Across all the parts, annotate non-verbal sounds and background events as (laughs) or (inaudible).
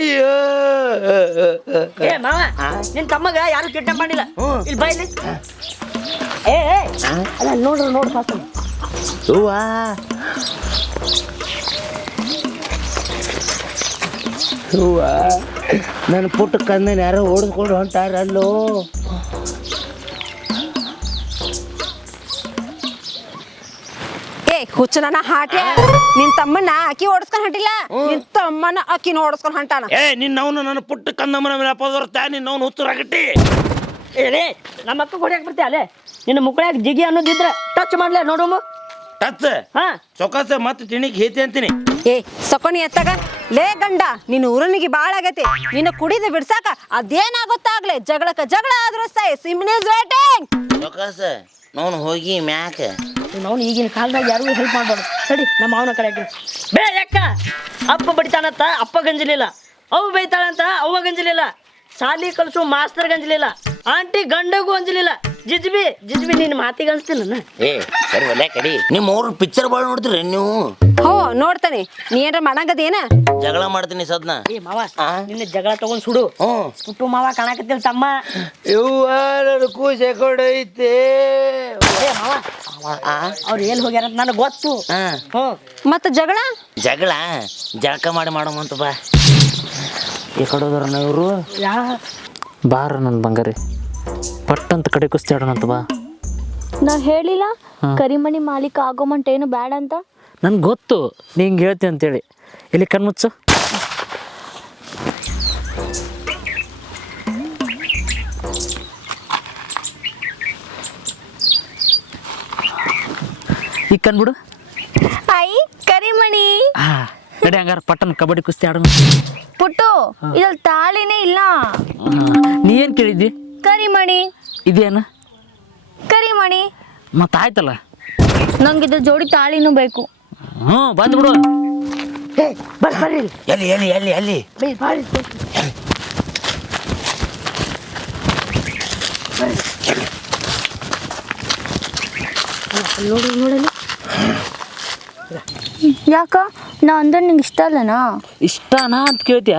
ಅಯ್ಯೋ ಏ ಮಾವ ನಿನ್ ತಮ್ಮಗ ಯಾರು ಕಿಡ್ನಾಪ್ ಮಾಡಿಲ್ಲ? ಇಲ್ಲಿ ಬಾ ಇಲ್ಲಿ. ಏ ಏ ಅಲ್ಲ ನೋಡ್ರಿ ನೋಡು ಪಾಪ ಹೂವಾ? ಹೂವಾ? ನನ್ನ ಪುಟ್ಟ ಕಂದನ ಯಾರೋ ಓಡಿಸ್ಕೊಂಡು ಹೊಂಟಾರಲ್ಲೋ ಏ ಹುಚ್ಚನನ ಹಾಟ್ಯ ನಿನ್ ತಮ್ಮನ್ನ ಅಕ್ಕಿ ಓಡಿಸ್ಕೊಂಡ್ ಹಂಟಿಲ್ಲ? ನಿನ್ ತಮ್ಮನ ಅಕ್ಕಿನ ಓಡಿಸ್ಕೊಂಡ್ ಹಂಟಾನ? ಏ ನಿನ್ನವನು ನನ್ನ ಪುಟ್ಟ ಕಂದಮ್ಮನ ಮೇಲೆ ಅಪದರ್ತ ನಿನ್ನವನು ಹುಚ್ಚರಾಗಟ್ಟಿ ಏ ನಮ್ಮ ಅಕ್ಕ ಹೊಡ್ಯಾಕ ಬರ್ತೀಯ ಅಲ್ಲೇ ನಿನ್ನ ಮುಕ್ಕಳ್ಯಾಗ ಜಿಗಿ ಅನ್ನೋದಿದ್ರ ಟಚ್ ಮಾಡ್ಲೇ ನೋಡಮ್ಮ ಟಚ್? ಹಾ. ಚೊಕಾಸ ಮತ್ತೆ ತಿಣಿಕ್ ಹೇತಿ ಅಂತೀನಿ. ಏ ಸೊಕೊನಿ ಎತ್ತಾಗ? ಲೇ ಗಂಡ ನಿನ್ನ ಊರನಿಗೆ ಬಾಳ ಆಗೈತಿ. ನಿನ್ನ ಕುಡಿದ ಬಿಡ್ಸಾಕ ಅದೇನಾಗುತ್ತಾಗ್ಲೆ? ಜಗಳಕ್ಕ ಜಗಳ ಆದ್ರೂ ಸೈ ಸಿಮ್ನಿ ಇಸ್ ವೇಟಿಂಗ್ ಚೊಕಾಸ ನೋನ್ ಹೋಗಿ ಮ್ಯಾಕ. ನಾವು ಈಗಿನ ಕಾಲದಾಗ ಯಾರಿಗೂ ಹೆಲ್ಪ್ ಮಾಡ್ಬಾರ್ದು. ಸರಿ ನಮ್ಮ ಅವನ ಕಡೆ ಬೇ ಅಕ್ಕ ಅಪ್ಪ ಬಡಿತಾನಂತ, ಅಪ್ಪ ಗಂಜಲಿಲ್ಲ. ಅವು ಬೈತಾಳಂತ, ಅವ್ವ ಗಂಜಲಿಲ್ಲ. ಶಾಲಿ ಕಲ್ಸು, ಮಾಸ್ತರ್ ಗಂಜಲಿಲ್ಲ. ಆಂಟಿ ಗಂಡಗೂ ಅಂಜಲಿಲ್ಲ. ಜಿಜ್ಬಿ ಜಿಜ್ಬಿ ನಿನ್ನ ಮಾತಿಗೆ ಅನ್ಸ್ತಿಲ್ಲ ಏ ಸರಿ ಒಲೆ ಕಡಿ. ನಿಮ್ಮ ಅವ್ರ ಪಿಕ್ಚರ್ ಭಾಳ ನೋಡ್ತೀರಿ ನೀವು? ಹೋ ನೋಡ್ತಾನೆ. ನೀ ಏನ್ರ ಮಾಡಂಗದೇನ ಜಗಳ ಮಾಡ್ತೀನಿ ಸದ್ನ. ಏ ಮಾವ ನಿನ್ನ ಜಗಳ ತಗೊಂಡ್ ಸುಡು. ಹ್ಞೂ. ಸುಟ್ಟು ಮಾವ ಕಾಣಕತ್ತಿಲ್ಲ ತಮ್ಮ. ಇವ್ವ ನನ್ನ ಕೂಸೆ ಕೊಡೈತೆ. ಏ ಮಾವ ಅವ್ರು ಎಲ್ಲಿ ಹೋಗ್ಯಾರ ಅಂತ ನನಗೆ ಗೊತ್ತು. ಹಾ. ಹ್ಞೂ. ಮತ್ತ ಜಗಳ? ಜಗಳ? ಜಳಕ ಮಾಡಿ ಮಾಡೋಮಂತ ಬಾ. ಈ ಕಡೋದ್ರ ಇವರು. ಯಾ? ಬಾರ ನನ್ನ ಬಂಗಾರಿ. ಪಟ್ಟಂತ ಕಡೆ ಕುಸ್ತಿ ಆಡೋಣಂತ ಬಾ. ನಾ ಹೇಳಿಲ್ಲ ಕರಿಮಣಿ ಮಾಲೀಕ ಆಗೋಮಂಟ ಏನು ಬೇಡ ಅಂತ? ನನ್ಗೆ ಗೊತ್ತು ನೀ ಹಿಂಗೆ ಹೇಳ್ತಿ ಅಂತೇಳಿ. ಇಲ್ಲಿ ಕಣ್ಮುಚ್ಚು ಈಗ ಕಣ್ಬಿಡು ಐ ಕರಿಮಣಿ. ಹಾ ನಡಿ ಹಂಗಾರ ಪಟ್ಟನ್ ಕಬಡ್ಡಿ ಕುಸ್ತಿ ಆಡೋಣ. ಪುಟ್ಟು ಇದ್ರಲ್ಲಿ ತಾಳಿನೇ ಇಲ್ಲ. ನೀ ಏನು ಕೇಳಿದ್ದಿ? ಕರಿಮಣಿ ಇದೇನು? ಕರಿಮಣಿ ಮತ್ತೆ ಆಯ್ತಲ್ಲ? ನಂಗಿದ್ರ ಜೋಡಿ ತಾಳಿನೂ ಬೇಕು. ಹ್ಞೂ ಬಂದು ಬಿಡು. ಎಲ್ಲಿ ಎಲ್ಲಿ ಎಲ್ಲಿ ಎಲ್ಲಿ? ಬರ್ರಿ, ಬರ್ರಿ. ನೋಡಿ ನೋಡಲಿ ಯಾಕ? ನಾ ಅಂದ್ರೆ ನಿಂಗೆ ಇಷ್ಟ ಅಲ್ಲನಾ? ಇಷ್ಟನಾ ಅಂತ ಕೇಳ್ತೀಯ?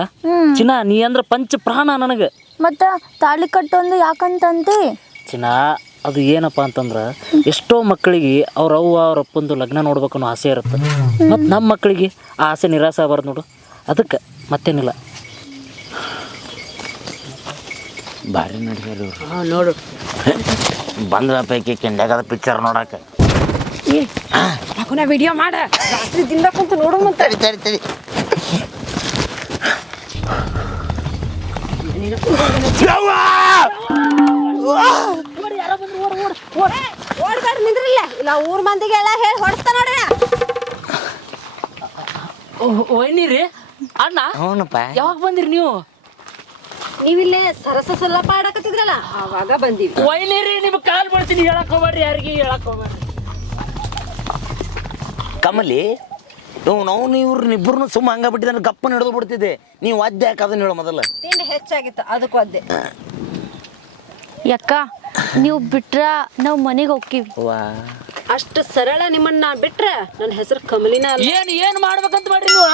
ಚಿನ್ನ ನೀ ಅಂದ್ರೆ ಪಂಚ ಪ್ರಾಣ ನನಗೆ. ಮತ್ತ ತಾಳಿ ಕಟ್ಟೊಂದು ಯಾಕಂತಂತಿ? ಚಿನ್ನ ಅದು ಏನಪ್ಪ ಅಂತಂದ್ರೆ ಎಷ್ಟೋ ಮಕ್ಕಳಿಗೆ ಅವ್ರ ಅವ್ವ ಅವ್ರ ಅಪ್ಪಂದು ಲಗ್ನ ನೋಡ್ಬೇಕು ಅನ್ನೋ ಆಸೆ ಇರುತ್ತೆ. ಮತ್ತು ನಮ್ಮ ಮಕ್ಕಳಿಗೆ ಆ ಆಸೆ ನಿರಾಸೆ ಆಗಬಾರ್ದು ನೋಡು. ಅದಕ್ಕೆ ಮತ್ತೇನಿಲ್ಲ. ಭಾರಿ ನಡ್ಸ್ಯಾರ ನೋಡು. ಬಂದ ಪೈಕಿ ಕೆಂಡ್ಯಾಗದ ಪಿಕ್ಚರ್ ನೋಡಕ್ಕೆ ವಿಡಿಯೋ ಮಾಡ? ರಾತ್ರಿ ದಿನ ಕುಂತು ನೋಡು ಮತ್ತ ತಡಿ ತಡಿ. ತಡಿ ಓಡ್ಬೇಡ ನಿಂದ್ರಿಲ್ಲ. ಇಲ್ಲ ಊರ್ ಮಂದಿಗೆ ಎಲ್ಲ ಹೇಳಿ ಹೊಡ್ಸ್ತಾ ನೋಡ್ರಿ ಒಯ್ನಿರಿ ಅಣ್ಣ ಹ್ಞೂನಪ್ಪ. ಯಾವಾಗ ಬಂದಿರಿ ನೀವು? ನೀವಿಲ್ಲೇ ಸರಸ ಸಲ್ಲಪ್ಪ ಆಡಕತ್ತಿದ್ರಲ್ಲ ಅವಾಗ ಬಂದಿವಿ. ಒಯ್ನಿರಿ ನಿಮ್ಗೆ ಕಾಲ್ ಮಾಡ್ತೀನಿ ಹೇಳಕ್ ಹೋಗ್ಬೇಡ್ರಿ ಯಾರಿಗೆ ಹೇಳಕ್ ಹೋಗ್ಬೇಡ್ರಿ. ಕಮಲಿ ಇವ್ ನಾವು ಇವ್ರನ್ನ ಇಬ್ಬರನ್ನು ಸುಮ್ಮ ಹಂಗ ಬಿಟ್ಟಿದ್ರೆ ಗಪ್ಪನ ಹಿಡಿದು ಬಿಡ್ತಿದ್ದೆ. ನೀವು ವಾದ್ಯ ಯಾಕೆ ಅದನ್ನ ಹೇಳು ಮೊದಲು? ತಿಂಡಿ ಹೆಚ್ಚಾಗಿತ್ತು ಅದಕ್ಕೆ ಒದ್ದೆ ಯಕ್ಕ ನೀವು ಬಿಟ್ರ ನಾವು ಮನೆಗೆ ಹೋಗ್ತೀವಿ. ವಾ. ಅಷ್ಟು ಸರಳ ನಿಮ್ಮನ್ನ ಬಿಟ್ರ ನನ್ನ ಹೆಸರು ಕಮಲಿನ ಅಲ್ಲ. ಏನು ಏನು ಮಾಡ್ಬೇಕಂತ ಮಾಡ್ರಿ ನೀವು?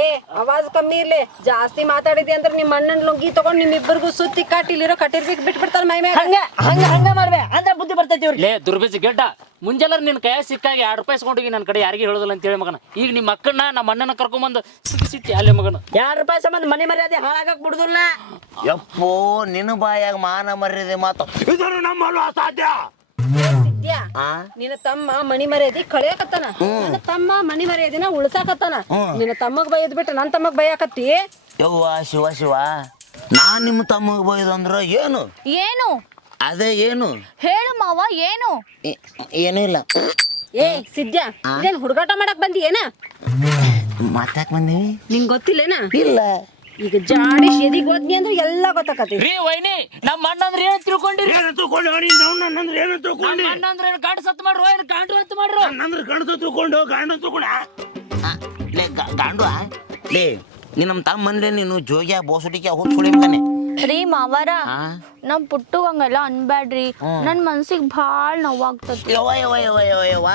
ಏ ಆವಾಜ್ ಕಮ್ಮಿ ಇರ್ಲಿ. ಜಾಸ್ತಿ ಮಾತಾಡಿದಿ ಅಂದ್ರೆ ನಿಮ್ಮ ಅಣ್ಣನ ಲುಂಗಿ ತಗೊಂಡ್ ನಿಮ್ಮಿಬ್ಬರಿಗೂ ಸುತ್ತಿ ಕಾಟಿ ಇಲ್ಲಿರೋ ಕಟ್ಟಿರ್ಬೇಕು ಬಿಟ್ಬಿಡ್ತಾರೆ ಬಿಡ್ತಾರ ಮೈ ಮೇಲೆ ಹಂಗ ಹಂಗ ಹಂಗ ಮಾಡ್ಬೇ ಅಂದ್ರೆ ಬುದ್ಧಿ ಬರ್ತೈತಿ ಇವ್ರಿಗೆ. ಲೇ ದುರ್ಬಿಸಿ ಗೆಡ್ಡ. ಮುಂಜಾನೆ ನಿನ್ನ ಕೈ ಸಿಕ್ಕಾಗಿ ಎರಡು ರೂಪಾಯಿ ಇಸ್ಕೊಂಡೋಗಿ ನನ್ನ ಕಡೆ ಯಾರಿಗೆ ಹೇಳೋದಿಲ್ಲ ಅಂತೇಳಿ ಮಗನ. ಈಗ ನಿಮ್ಮ ಅಕ್ಕನ ನಮ್ಮ ಅಣ್ಣನ ಕರ್ಕೊಂಬಂದು ಸಿಕ್ಕಿ ಸಿಕ್ಕಿ ಅಲ್ಲೇ ಮಗನ. ಎರಡು ರೂಪಾಯಿ ಸಂಬಂಧ ಮನೆ ಮರ್ಯಾದೆ ಹಾಳಾಗಕ್ ಬಿಡುದಿಲ್ಲ. ಯಪ್ಪೋ ನಿನ್ನ ಬಾಯಾಗ ಮಾನ ಮರ್ಯಾದೆ ಮಾತು. ಇದನ್ನು ನಮ್ಮಲ್ಲೂ ಅಸಾಧ್ಯ. ವಿದ್ಯಾ ಆ? ನಿನ್ನ ತಮ್ಮ ಮನಿ ಮರ್ಯಾದಿ ಕಳಿಯಕತ್ತಾನ. ನನ್ನ ತಮ್ಮ ಮನಿ ಮರ್ಯಾದಿನ ಉಳ್ಸಾಕತ್ತಾನ. ನಿನ್ನ ತಮ್ಮಗ್ ಬೈದ್ ಬಿಟ್ಟು ನನ್ನ ತಮ್ಮಗ್ ಬೈಯಾಕತ್ತಿ? ಯವ್ವ ಶಿವ ಶಿವ. ನಾನ್ ನಿಮ್ಮ ತಮ್ಮಗ್ ಬೈದಂದ್ರ ಏನು? ಏನು? ಅದೇ ಏನು? ಹೇಳು ಮಾವ ಏನು? ಏನೂ ಇಲ್ಲ. ಏ ಸಿದ್ಯಾ ಇದೇನ್ ಹುಡುಗಾಟ ಮಾಡಕ್ ಬಂದಿ ಏನ ಮಾತಾಕ್ ಬಂದೀವಿ? ನಿಂಗ್ ಗೊತ್ತಿಲ್ಲೇನ? ಇಲ್ಲ. ಈಗ ಜಾಡಿ ಎದಿಗ್ ಓದ್ನಿ ಅಂದ್ರೆ ಎಲ್ಲ ಗೊತ್ತಾಕತಿ ರೀ ವೈನಿ ನಮ್ಮ ಅಣ್ಣ ಅಂದ್ರೆ ಏನು ತಿಳ್ಕೊಂಡಿರಿ? ಏನು ತಿಳ್ಕೊಂಡು ನನ್ನಂದ್ರೆ ಏನು ತಿಳ್ಕೊಂಡು? ನಮ್ಮ ಅಣ್ಣ ಅಂದ್ರೆ ಏನು ಗಾಂಡು ಸತ್ತು ಮಾಡ್ರು ಏನು ಗಂಡು ಅಂತ ಮಾಡ್ರು? ನನ್ನಂದ್ರೆ ಗಂಡು ತಿಳ್ಕೊಂಡು ಗಂಡು ತಿಳ್ಕೊಂಡ? ಲೇ ಗಾಂಡು ಆ? ಲೇ ನೀ ನಮ್ಮ ತಮ್ಮ ಮನೇಲಿ ನೀನು ಜೋಗಿಯ ಬೋಸುಟಿಕೆ ಹೋಗಿ ಸುಳಿ ಮಗನೆ ರೀ ಮಾವಾರ ನಮ್ ಪುಟ್ಟು ಹಂಗೆಲ್ಲ ಅನ್ಬ್ಯಾಡ್ರಿ ನನ್ ಮನ್ಸಿಗ್ ಭಾಳ ನೋವಾಗ್ತತಿ. ಯವ್ವ ಯವ್ವ ಯವ್ವ ಯವ್ವ ಯವ್ವ.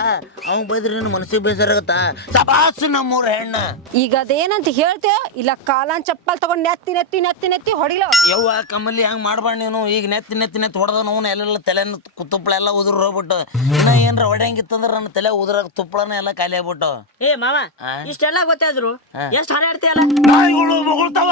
ಅವ್ನ್ ಬೈದ್ರಿ ನಿನ್ನ ಮನಸ್ಸಿಗೆ ಬೇಜಾರಾಗತ್ತ? ಸಬಾಸ್ ನಮ್ಮೂರ ಹೆಣ್ಣ. ಈಗ ಅದೇನಂತ ಹೇಳ್ತೇವ ಇಲ್ಲ ಕಾಲನ್ ಚಪ್ಪಲ್ ತಗೊಂಡ್ ನೆತ್ತಿ ನೆತ್ತಿ ನೆತ್ತಿ ನೆತ್ತಿ ಹೊಡಿಲೋ? ಯವ್ವ ಕಮಲಿ ಹಂಗ್ ಮಾಡ್ಬಾರ್ದು ನೀನು. ಈಗ ನೆತ್ತಿ ನೆತ್ತಿ ನೆತ್ತಿ ಹೊಡೆದ ನೋವು ಎಲ್ಲೆಲ್ಲ ತಲೆ ತುಪ್ಪಳ ಎಲ್ಲ ಉದುರು ಹೋಗ್ಬಿಟ್ಟು ಇನ್ನ ಏನ್ರ ಹೊಡೆಯಂಗಿತ್ತಂದ್ರ ನನ್ನ ತಲೆ ಉದುರಾಗ ತುಪ್ಪಳನ ಎಲ್ಲ ಖಾಲಿ ಆಗ್ಬಿಟ್ಟು. ಏ ಮಾವ ಇಷ್ಟೆಲ್ಲ ಗೊತ್ತಾದ್ರು? ಎಷ್ಟ್ ಹಾರಾಡ್ತೀಯಲ್ಲ? ನಾಯಿಗಳು ಬೊಗಳ್ತಾವ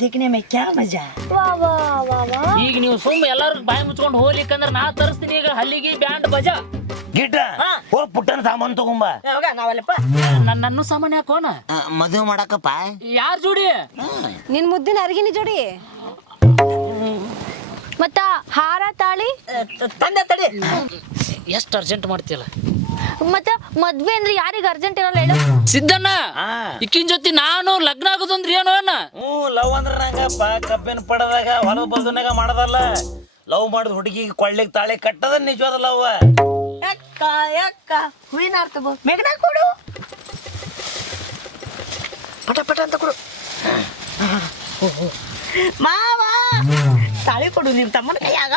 ದಿಕ್ನೆ ಮೈ ಕ್ಯಾ ಮಜಾ ಈಗ ನೀವು ಸುಮ್ಮ ಎಲ್ಲಾರು ಬಾಯಿ ಮುಚ್ಕೊಂಡು ಹೋಗ್ಲಿಕ್ಕಂದ್ರೆ ನಾ ತರಿಸ್ತೀನಿ. ಈಗ ಹಲ್ಲಿಗೆ ಬ್ಯಾಂಡ್ ಬಜಾ. ಗಿಟ್ಟ ಹೋಗ್ ಪುಟ್ಟನ ಸಾಮಾನು ತಗೊಂಬ. ನನ್ನನ್ನು ಸಾಮಾನು ಯಾಕೋಣ ಮದುವೆ ಮಾಡಕಪ್ಪ. ಯಾರ್ ಜೋಡಿ? ನಿನ್ ಮುದ್ದಿನ ಅರ್ಗಿನಿ ಜೋಡಿ. ಮತ್ತ ಹಾರ ತಾಳಿ? ತಂದೆ ತಡಿ. ಎಷ್ಟು ಅರ್ಜೆಂಟ್ ಮಾಡ್ತಿಲ್ಲ ಮತ್ತ ಮದ್ವೆ ಅಂದ್ರೆ ಯಾರಿಗ ಅರ್ಜೆಂಟ್ ಇರಲ್ಲ ಹೇಳು. ಸಿದ್ದಣ್ಣ ಹಾ. ಇಕ್ಕಿನ ಜೊತೆ ನಾನು ಲಗ್ನ ಆಗೋದಂದ್ರೆ ಏನು ಅಣ್ಣ? ಹ್ಞೂ ಲವ್ ಅಂದ್ರ ನಂಗಪ್ಪ ಕಬ್ಬಿನ ಪಡದಾಗ ಹೊಲ ಬದುನಾಗ ಮಾಡದಲ್ಲ. ಲವ್ ಮಾಡಿದ ಹುಡುಗಿಗೆ ಕೊಳ್ಳಿಗೆ ತಾಳಿ ಕಟ್ಟದ ನಿಜವಾದ ಲವ್ ಯಾಕ ಯಾಕ ಹೂವಿನ ಅರ್ಥ ಮೇಘನ ಕೊಡು. ಪಟ ಪಟ ಅಂತ ಕೊಡು. ಮಾವ ತಾಳಿ ಕೊಡು ನಿಮ್ ತಮ್ಮನ ಕೈಯಾಗ.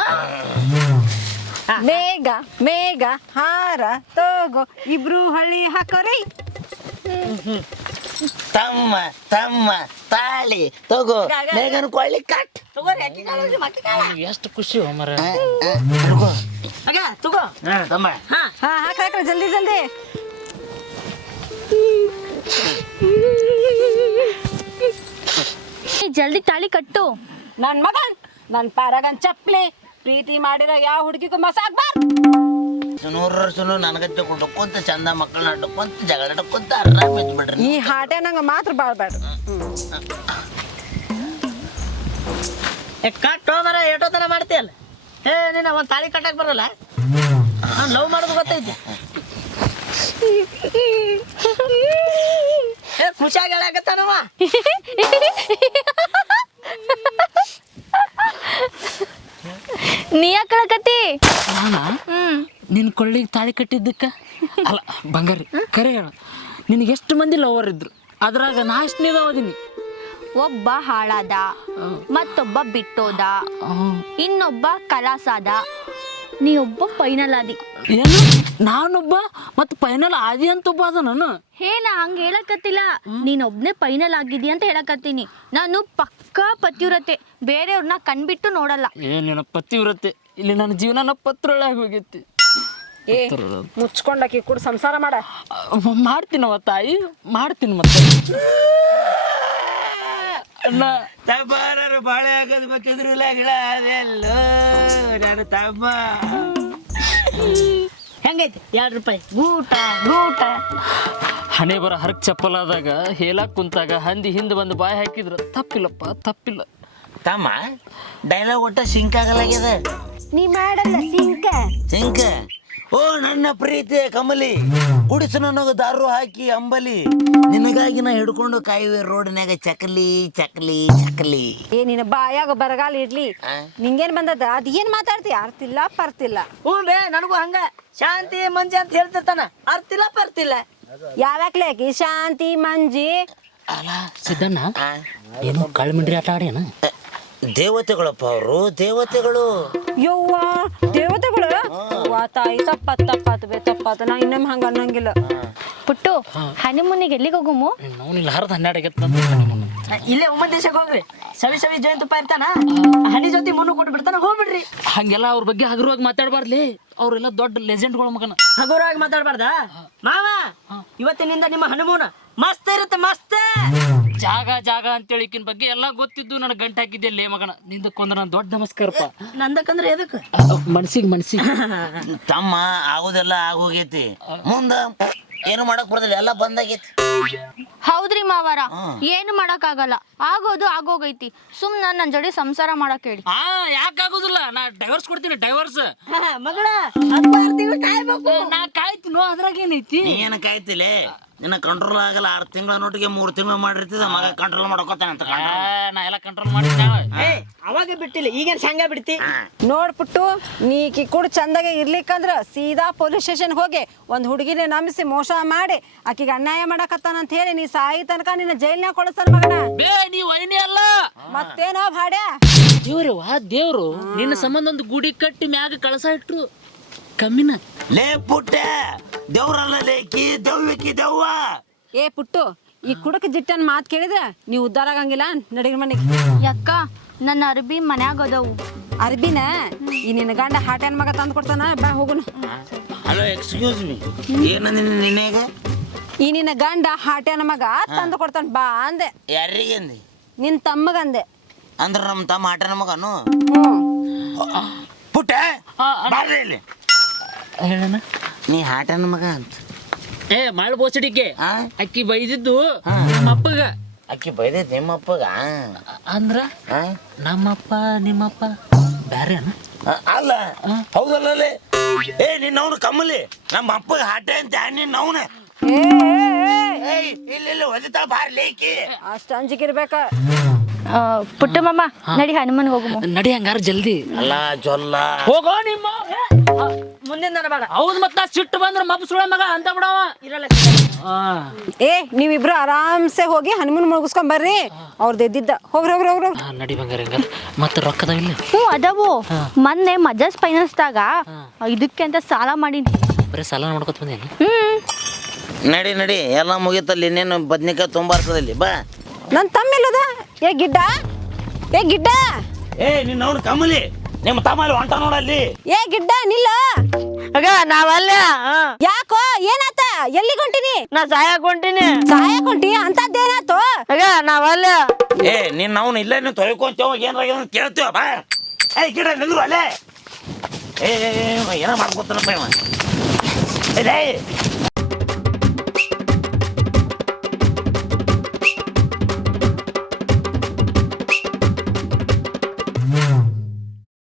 ಮೇಘ ಮೇಘ ಹಾರ ತಗೋ ಇಬ್ರು ಹಳಿ ಹಾಕೋರಿ. ತಮ್ಮ ತಮ್ಮ ತಾಳಿ ತಗೋ ಮೇಘನ ಕೊಳ್ಳಿ ಕಟ್. ಎಷ್ಟು ಖುಷಿ ಮರ. ತಗೋ. ತಮ್ಮ. ಹಾ ಹಾಕ್ರಿ ಜಲ್ದಿ ಜಲ್ದಿ. ಏ, ಜಲ್ದಿ ತಾಳಿ ಕಟ್ಟು. ನನ್ನ ಮಗನ್ ನನ್ನ ಪಾರಗನ್ ಚಪ್ಲಿ. ಪ್ರೀತಿ ಮಾಡಿರೋ ಯಾವ ಹುಡುಗಿಗೂ ಮಸಾಗ್ಬಾರ್ ಸುನೂರ ಸುನು ನನಗತ್ತೆ ಕೊಟ್ಟಕೊಂತ ಚಂದ ಮಕ್ಕಳನ್ನ ಅಡ್ಕೊಂತ ಜಗಳ ಆಡ್ಕೊಂತ ಆರಾಮ್ ಇದ್ಬಿಡ್ರಿ ಈ ಹಾಟೆ ನಂಗೆ ಮಾತ್ರ ಬಾಳ್ಬೇಡ್ರಿ ಕಟ್ಟೋ ಮರ ಏಟೋ ತನ ಮಾಡ್ತೀಯಲ್ಲ? ಏ ನೀನ ಒಂದ್ ತಾಳಿ ಕಟ್ಟಕ್ ಬರಲ್ಲ? ನಾನು ಲವ್ ಮಾಡೋದು ಗೊತ್ತೈತಿ. ಏ ಖುಷಿಯಾಗಿ ಹೇಳಕತ್ತಾನವ (laughs) ನೀ ಯಾಕೆ ಕಳಕತ್ತಿ? ನಾನಾ? ಹ್ಮ್. ನಿನ್ನ ಕೊಳ್ಳಿಗೆ ತಾಳಿ ಕಟ್ಟಿದ್ದಕ್ಕ? ಅಲ್ಲ ಬಂಗಾರಿ ಕರೆ ಹೇಳ. ನಿನಗೆ ಎಷ್ಟು ಮಂದಿ ಲವರ್ ಇದ್ರು? ಅದ್ರಾಗ ನಾ ಎಷ್ಟು ಓದಿನಿ ಒಬ್ಬ ಹಾಳಾದ ಮತ್ತೊಬ್ಬ ಬಿಟ್ಟೋದ ಇನ್ನೊಬ್ಬ ಕಲಾಸಾದ ನೀ ಒಬ್ಬ ಫೈನಲ್ ಆದಿ. ಏನು? ನಾನೊಬ್ಬ ಮತ್ತು ಫೈನಲ್ ಆದಿ ಅಂತ ಒಬ್ಬ ಅದ ನಾನು. ಹೇ ನಾ ಹಂಗ ಹೇಳಕತ್ತಿಲ್ಲ. ನೀನೊಬ್ನೇ ಫೈನಲ್ ಆಗಿದಿ ಅಂತ ಹೇಳಕತ್ತೀನಿ. ನಾನು ಪಕ್ಕಾ ಪತಿವ್ರತೆ. ಬೇರೆಯವ್ರನ್ನ ಕಣ್ಬಿಟ್ಟು ನೋಡಲ್ಲ. ಏನಿನ ಪತಿವ್ರತೆ. ಇಲ್ಲಿ ನನ್ನ ಜೀವನ ಪತ್ರೊಳಗೆ ಹೋಗೈತಿ. ಏ ಮುಚ್ಕೊಂಡಾಕಿ ಕೂಡ ಸಂಸಾರ ಮಾಡ. ಮಾಡ್ತೀನವ ತಾಯಿ. ಮಾಡ್ತೀನಿ ಮತ್ತೆ. ತಬ್ಬಾರರು ಬಾಳೆ ಆಗೋದು ಬೇಕಿದ್ರು ಇಲ್ಲ ಅದೆಲ್ಲೋ. ನಾನು ತಮ್ಮ. ಹೆಂಗೈತಿ. ಎರಡು ರೂಪಾಯಿ. ಊಟ ಊಟ ಹಣೆ ಬರ ಹರಕ್ ಚಪ್ಪಲಾದಾಗ ಹೇಳಕ್ ಕುಂತಾಗ ಹಂದಿ ಹಿಂದೆ ಬಂದು ಬಾಯಿ ಹಾಕಿದ್ರು. ತಪ್ಪಿಲ್ಲಪ್ಪ ತಪ್ಪಿಲ್ಲ. ತಮ್ಮ ಡೈಲಾಗ್ ಒಟ್ಟ ಸಿಂಕ್ ಆಗಲಾಗ್ಯದ. ನೀ ಮಾಡಲ್ಲ ಸಿಂಕ ಸಿಂಕ್ ಓ ನನ್ನ ಪ್ರೀತಿ ಕಮಲಿ ಗುಡಿಸು ನನಗ ದಾರು ಹಾಕಿ ಅಂಬಲಿ ನಿನಗಾಗಿ ನಾ ಹಿಡ್ಕೊಂಡು ಕಾಯುವೆ ರೋಡ್ನ್ಯಾಗ ಚಕಲಿ ಚಕಲಿ ಚಕಲಿ. ಏ ನಿನ್ನ ಬಾಯಾಗ ಬರಗಾಲ ಇಡ್ಲಿ ನಿಂಗೇನ್ ಬಂದದ? ಅದ್ ಏನ್ ಮಾತಾಡ್ತಿ? ಅರ್ತಿಲ್ಲ ಪರ್ತಿಲ್ಲ. ಹ್ಞೂ ಬೇ ನನಗೂ ಹಂಗ. ಶಾಂತಿ ಮಂಜಿ ಅಂತ ಹೇಳ್ತಿರ್ತಾನ. ಅರ್ತಿಲ್ಲ ಪರ್ತಿಲ್ಲ. ಯಾವ್ಯಾಕ್ಲೆ ಆಕಿ? ಶಾಂತಿ ಮಂಜಿ? ಅಲ್ಲ. ಸಿದ್ದಣ್ಣ ಏನು ಕಾಳ್ಮಿಂಡ್ರಿ ಆಟ ಆಡ್ಯಾನ? ದೇವತೆಗಳಪ್ಪ ಅವರು ದೇವತೆಗಳು. ಯವ್ವ ದೇವತೆಗಳು? ಅವ್ವ ತಾಯಿ ತಪ್ಪಾತ್ ತಪ್ಪಾತ್ ಬೇ ತಪ್ಪಾತ್. ನಾ ಇನ್ನೊಮ್ಮೆ ಹಂಗ ಅನ್ನಂಗಿಲ್ಲ. ಪುಟ್ಟು ಹನಿಮೂನಿಗೆ ಎಲ್ಲಿಗೆ ಹೋಗುಮು? ಅವನಿಲ್ಲ ಹರದ ಹನ್ನೆರಡು ಆಗೈತೆ ಇಲ್ಲೇ ಒಂಬತ್ತು ದೇಶಕ್ಕೆ ಹೋಗ್ರಿ. ಸವಿ ಸವಿ ಜಯಂತಪ್ಪ ಇರ್ತಾನ. ಹನಿ ಜೊತೆ ಮುನ್ನು ಕೊಟ್ಟು ಬಿಡ್ತಾನ ಹೋಗ್ಬಿಡ್ರಿ. ಹಂಗೆಲ್ಲ ಅವ್ರ ಬಗ್ಗೆ ಹಗುರವಾಗಿ ಮಾತಾಡಬಾರ್ಲಿ ಅವರೆಲ್ಲ ದೊಡ್ಡ ಲೆಜೆಂಡ್ಗಳ ಮಗನ. ಹಗುರವಾಗಿ ಮಾತಾಡ್ಬಾರ್ದ? ಮಾವ ಇವತ್ತಿನಿಂದ ನಿಮ್ಮ ಹನುಮೂನ ಮಸ್ತ್ ಇರುತ್ತೆ ಮಸ್ತ್. ಜಾಗ ಜಾಗ ಅಂತ ಈಕಿನ ಬಗ್ಗೆ ಎಲ್ಲ ಗೊತ್ತಿದ್ದು ನನಗೆ ಗಂಟೆ ಹಾಕಿದ್ದೆ. ಲೇ ಮಗನ ನಿಂದಕ್ಕೊಂದು ನಾನು ದೊಡ್ಡ ನಮಸ್ಕಾರಪ್ಪ. ನಂದಕ್ಕಂದ್ರೆ ಎದಕ್? ಮನ್ಸಿಗೆ ಮನ್ಸಿಗೆ. ತಮ್ಮ ಆಗೋದೆಲ್ಲ ಆಗೋಗೈತಿ. ಮುಂದ ಏನು ಮಾಡಕ್ ಬರೋದಿಲ್ಲ ಎಲ್ಲ ಬಂದಾಗೈತಿ. ಹೌದ್ರಿ ಮಾವಾರ ಏನು ಮಾಡಕ್ಕಾಗಲ್ಲ. ಆಗೋದು ಆಗೋಗೈತಿ. ಸುಮ್ನ ನನ್ನ ಜೋಡಿ ಸಂಸಾರ ಮಾಡಕ್ ಹೇಳಿ. ಆ ಯಾಕಾಗೋದಿಲ್ಲ ನಾ ಡೈವರ್ಸ್ ಕೊಡ್ತೀನಿ ಡೈವರ್ಸ್ ಮಗಳ ತಿಂಗಳು ಕಾಯ್ಬೇಕು. ನಾ ಕಾಯ್ತೀನೋ? ಅದ್ರಾಗ ಏನೈತಿ? ಏನು ಕಾಯ್ತಿಲೆ? ನಿನ್ನ ಕಂಟ್ರೋಲ್ ಆಗಲ್ಲ ಆರು ತಿಂಗಳ ನೋಟಿಗೆ ಮೂರು ತಿಂಗಳು ಮಾಡಿರ್ತಿದ ಮಗ ಕಂಟ್ರೋಲ್ ಮಾಡ್ಕೋತಾನೆ ಅಂತ ಆ, ನಾ ಎಲ್ಲ ಕಂಟ್ರೋಲ್ ಮಾಡಿ ಏ ಅವಾಗ ಬಿಟ್ಟಿಲ್ಲ ಈಗೇನ್ ಸಂಘ ಬಿಡ್ತಿ? ನೋಡ್ಬಿಟ್ಟು ನೀ ಕಿ ಕೂಡ ಚಂದಾಗೆ ಇರ್ಲಿಕ್ಕಂದ್ರ ಸೀದಾ ಪೊಲೀಸ್ ಸ್ಟೇಷನ್ ಹೋಗಿ ಒಂದ್ ಹುಡುಗಿನ ನಂಬಿಸಿ ಮೋಸ ಮಾಡಿ ಆಕಿಗೆ ಅನ್ಯಾಯ ಮಾಡಕತ್ತಾನ ಅಂತ ಹೇಳಿ ನೀ ಸಾಯಿ ತನಕ ನಿನ್ನ ಜೈಲ್ನಾಗ ಕೊಡಸ್ತಾನ ಮಗನ. ಬೇ ನೀ ವೈನಿ ಅಲ್ಲ. ಮತ್ತೇನೋ ಭಾಡ್ಯ. ದೇವ್ರು ಆ ದೇವ್ರು ನಿನ್ನ ಸಂಬಂಧ ಒಂದು ಗುಡಿ ಕಟ್ಟಿ ಮ್ಯಾಗ ಕಳಸ ಇಟ್ರು. ಕಮ್ಮಿನ. ಲೇ ಪುಟ್ಟೆ ದೇವ್ರಲ್ಲ ಲೇಕಿ ದೆವ್ವಿಕಿ ದೆವ್ವ. ಏ ಪುಟ್ಟು ಈ ಕುಡಕ ಜಿಟ್ಟನ್ ಮಾತು ಕೇಳಿದ್ರೆ? ನೀವು ಉದ್ದಾರ ಆಗಂಗಿಲ್ಲ ನಡಿಗೆ ಮನೆಗೆ. ಯಕ್ಕ ನನ್ನ ಅರ್ಬಿ ಮನ್ಯಾಗ ಅದಾವು. ಅರ್ಬಿನ? ಈ ನಿನ್ನ ಗಂಡ ಹಾಟೆನ್ ಮಗ ತಂದು ಕೊಡ್ತಾನ? ಬಾ ಹೋಗುನು. ಹಲೋ ಎಕ್ಸ್ಕ್ಯೂಸ್ ಮೀ ಏನಂದ ನಿನ್ನೆಗ? ಈ ನಿನ್ನ ಗಂಡ ಹಾಟೆನ ಮಗ ತಂದು ಕೊಡ್ತಾನ ಬಾ ಅಂದೆ. ಯಾರಿಗೆ ಅಂದಿ? ತಮ್ಮಗ ತಮ್ಮಗಂದೆ ಅಂದ್ರೆ ನಮ್ಮ ತಮ್ಮ ಆಟ ಮಗನು? ಹ್ಞೂ ಪುಟ್ಟೆ ಬಾರ್ರಿ ಇಲ್ಲಿ. ಹೇಳಣ ನೀ ಹಾಟನ ಮಗ ಅಂತ. ಏ ಮಾಡಿ ಬೋಸಡಿಗೆ ಆ? ಅಕ್ಕಿ ಬೈದಿದ್ದು ನಮ್ಮ ಅಪ್ಪಗ ಅಕ್ಕಿ ಬೈದೈತಿ ನಿಮ್ಮಪ್ಪಗ? ಅಂದ್ರ ಆ? ನಮ್ಮಪ್ಪ ನಿಮ್ಮಪ್ಪ ಬ್ಯಾರೇನ? ಆ, ಅಲ್ಲ. ಹೌದಲ್ಲ? ಏ ನಿನ್ನವನು ಕಮ್ಮಲಿ ನಮ್ಮ ಅಪ್ಪಗ ಹಾಟೆ ಅಂತ ನಿನ್ನವನ ಏ, ಏ, ಏ, ಏಯ್ ಇಲ್ಲ ಇಲ್ಲ ಒದಿತಾ ಬಾರ್ ಲೇಕಿ ಅಷ್ಟು ಅಂಜಿಕಿರ್ಬೇಕ. ಆ, ಪುಟ್ಟ ಮಾಮ ನಡಿ ಹನುಮನ್ ಹೋಗುಮು. ನಡಿ ಹಂಗಾರ ಜಲ್ದಿ. ಅಲ್ಲ ಜೊಲ್ಲ. ಹೋಗೋ ನಿಮ್ಮ ಮುಂದಿನ ದನ ಬೇಡ ಹೌದ್ ಮತ್ತ ಸಿಟ್ಟು ಬಂದ್ರ ಮಬ್ಬ ಸುಳ ಮಗ ಅಂತ ಬಿಡವ. ಇರಲ್ಲ. ಆ, ಏ ನೀವಿಬ್ರು ಆರಾಮ್ಸೆ ಹೋಗಿ ಹನುಮನ್ ಮುಗಿಸ್ಕೊಂಡ್ ಬರ್ರಿ. ಅವ್ರದ್ದು ಎದ್ದಿದ್ದ. ಹೋಗ್ರಿ ಹೋಗ್ರಿ ಹೋಗ್ರಿ ಹೋಗ್ರಿ. ನಡಿ ಬಂಗಾರ ಹಂಗಾರ. ಮತ್ತೆ ರೊಕ್ಕದ ಇಲ್ಲ? ಹ್ಞೂ ಅದಾವು. ಮೊನ್ನೆ ಮಜಾಸ್ ಫೈನಾನ್ಸ್ದಾಗ ಇದಕ್ಕೆ ಅಂತ ಸಾಲ ಮಾಡಿನಿ. ಬರೀ ಸಾಲ ನೋಡ್ಕೊತ ಬಂದೇನು? ಹ್ಞೂ. ನಡಿ ನಡಿ. ಎಲ್ಲ ಮುಗೀತಲ್ಲಿ ಇನ್ನೇನು ಬದ್ನಿಕಾಯಿ ತುಂಬಾರ್ತದಲ್ಲಿ ಬಾ. ನನ್ ತಮ್ಮೆಲ್ಲದ ಏ ಗಿಡ್ಡ? ಏ ಗಿಡ್ಡ? ಏ ನಿನ್ನವನು ಕಮ್ಮಲಿ ನಿಮ್ಮ ತಮ್ಮಲ್ಲಿ ಹೊಂಟ ನೋಡಲ್ಲಿ. ಏ ಗಿಡ್ಡ ನಿಲ್ಲ. ಆಗ ನಾವಲ್ಲ ಹಾ. ಯಾಕೋ ಏನಾತ ಎಲ್ಲಿ ಹೊಂಟಿನಿ ನಾ ಸಹಾಯಕ್ ಹೊಂಟೀನಿ ಸಹಾಯ ಕೊಂಟಿ ಅಂತದ್ದೇನಾತು ಅಗ ನಾವಲ್ಲ ಏ ನಿನ್ನ ನಾವು ಇಲ್ಲ ನೀನು ತೊಳ್ಕೊಂತೇವ ಏನಾರ ಕೇಳ್ತೇವ ಬಾ ಏ ಗಿಡ ನಿಂದ್ರು ಅಲ್ಲೇ ಏ ಏ, ಏ, ಇವ ಏನೋ ಮಾಡ್ಕೊತಾನಪ್ಪ ಇವ ಏ, ಲೇ,